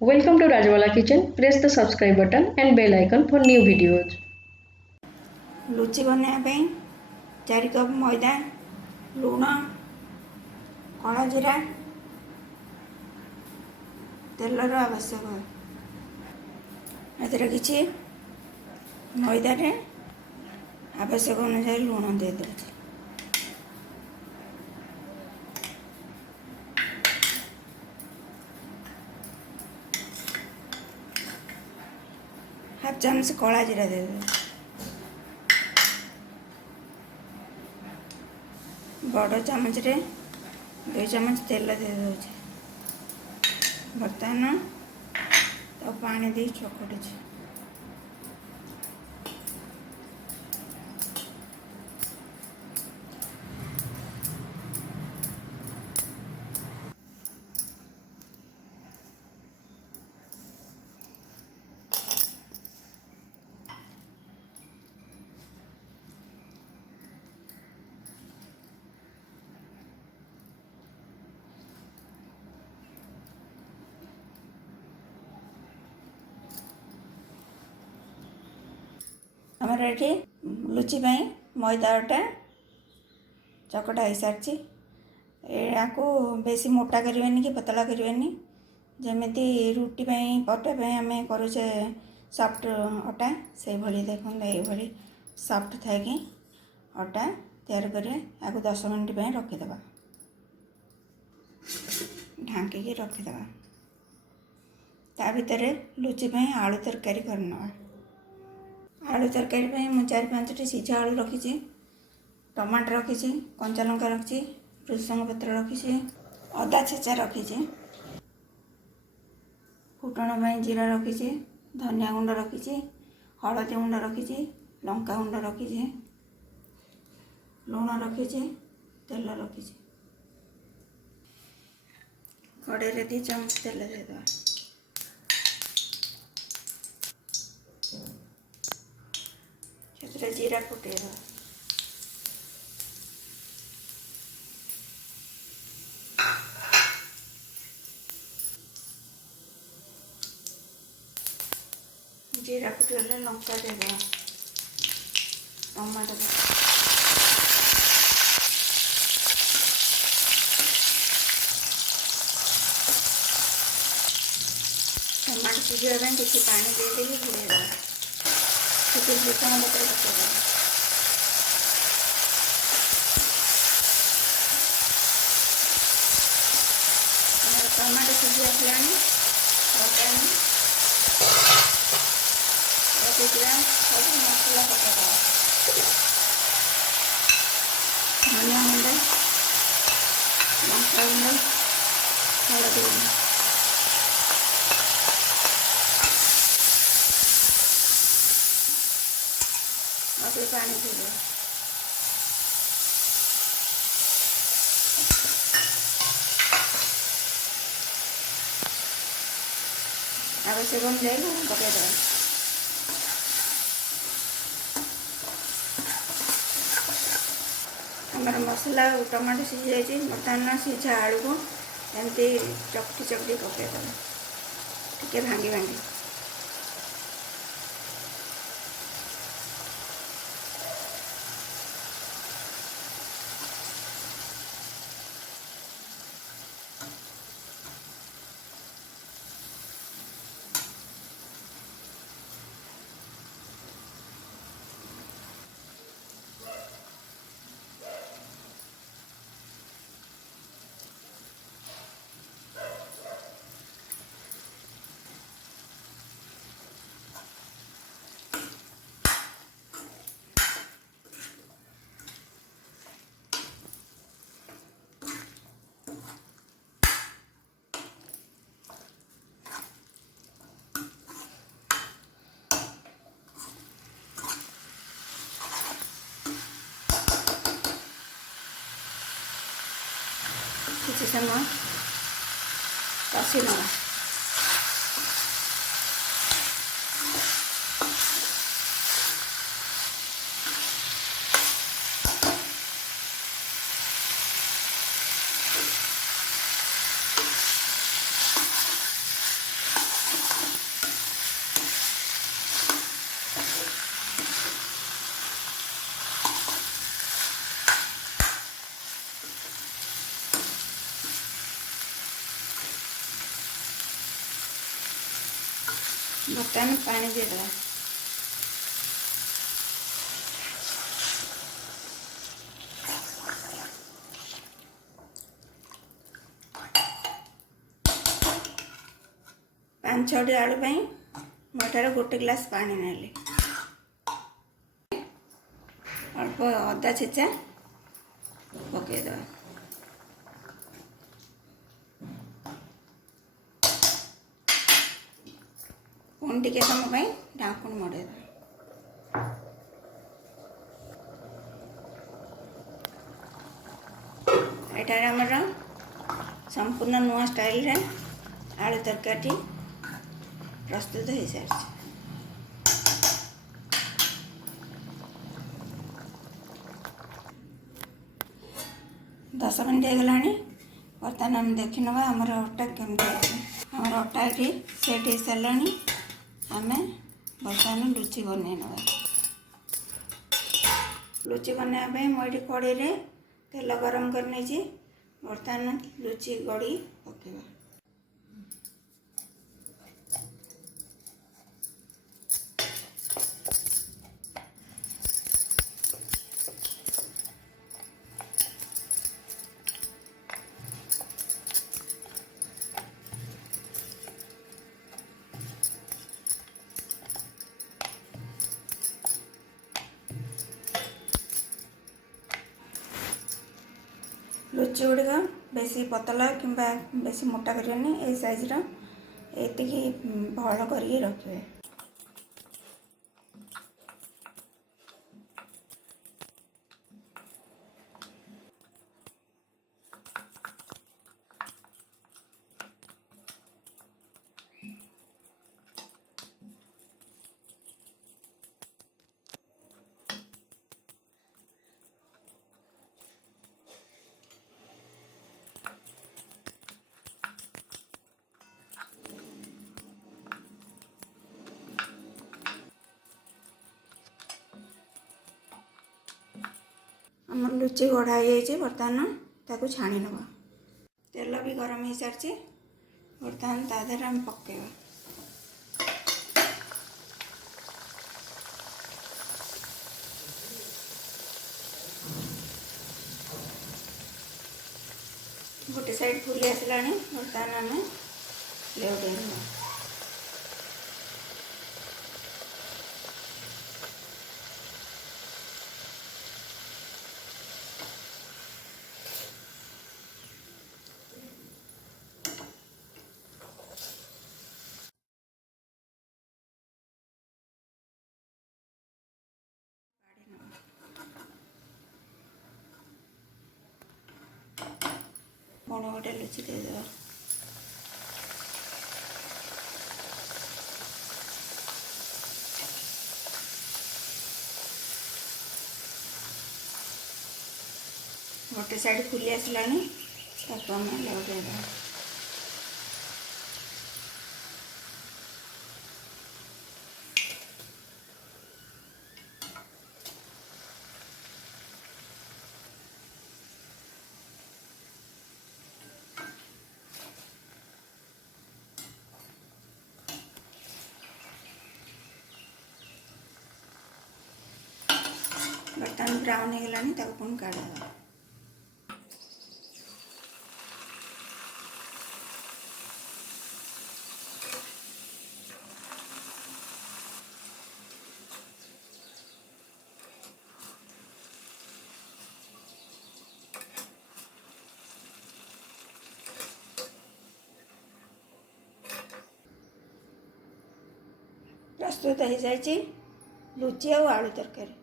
Welcome to Rajwala Kitchen. Press the subscribe button and bell icon for new videos. लुचि बनवाई 4 cup मैदा लुण कला जीरा तेलर आवश्यक एथर किसी मैदारे आवश्यक अनुसार लुण दे दूँ हाफ चामच कला जीरा दे दूँ बड़ चामच रे 2 चामच तेल दे दूचे बर्तमान तो पानी दे चकड़ी आमर ये लुचि मैदा अटा चकटा हो सारी या बेसी मोटा करवानी कि पतला करवानी जमी रुटी पटा आम करुचे सॉफ्ट अटा से भली देखो ये सॉफ्ट थाए कि अटा तैयार करें या 10 मिनट रखीदे ढांकी रखीदे ता भर लुचि आलू तरकारी करना आलू तरकारी मुझे 4-5टी सीझा आलू रखी टमाटर रखी कंचा लंका रखी भृसंग पत्र रखी अदा छेचा रखी फुटण जीरा रखी धनिया गुंड रखी हलदी गुंड रखी लंका गुंड रखी लुण रखी तेल रखी कड़े 2 चामच तेल देदेवा जीरा फुटेगा जीरा फुटगले लंका देदेवा टमाटो टमाटो सीझा किसी पानी दे देगी घोड़ेदेवा भृसंग पत्र पकड़ टमाटो सीझी आसला रखा सब मसला पकड़ धनिया गुंड लंका गुंड हलदी गुंड और पानी दे आवश्यक अनुसार लुण पकईदे आमर मसला टमाटो सीझी जाइए बर्तमान सीझा आलू को एमती चकटी चकटी पकईदे टे भांगी भांगी किसी समय कषि ना बर्तमान पानी देदेबा। पाँच छटी आलू मोटार गोटे ग्लास पानी नेली। अल्प अदा छेचा पकईदे। पुणी टिके समय ढाकुण मड़ेद। एठार आमर संपूर्ण नुआ स्टाइल रे आलू तरकारी प्रस्तुत हो सारी। 10 मिनट होगला। बर्तमान आम देखी ना आमर अटा केमती। आमर अटा ये सेट हो सारा। आम बर्तमान लुचि बनई ना। लुचि बनवाई मुझे कड़े तेल गरम कर नहीं। बर्तमान लुचि गड़ी पकेबा। लुचि गुड़िक बेसी पतला कि बेसी मोटा करनी। ए साइज एति भल कर रखिए। आमर लुचि गढ़ा हो बर्तमान ताकू छाणी नवा। तेल भी गरम हो सारी। बर्तमान तादेह आम पकेबा। गोटे साइड फुली आसला। बर्तमान आम लेउटे पुणी गोटे लुचि देदेबा। गोटे साइड फुली आसला। आम लेउटेदेबा। बर्तमान ब्राउन होगला। पुणी काढ़ा। प्रस्तुत हो जाए लुचि और आलू तरकारी।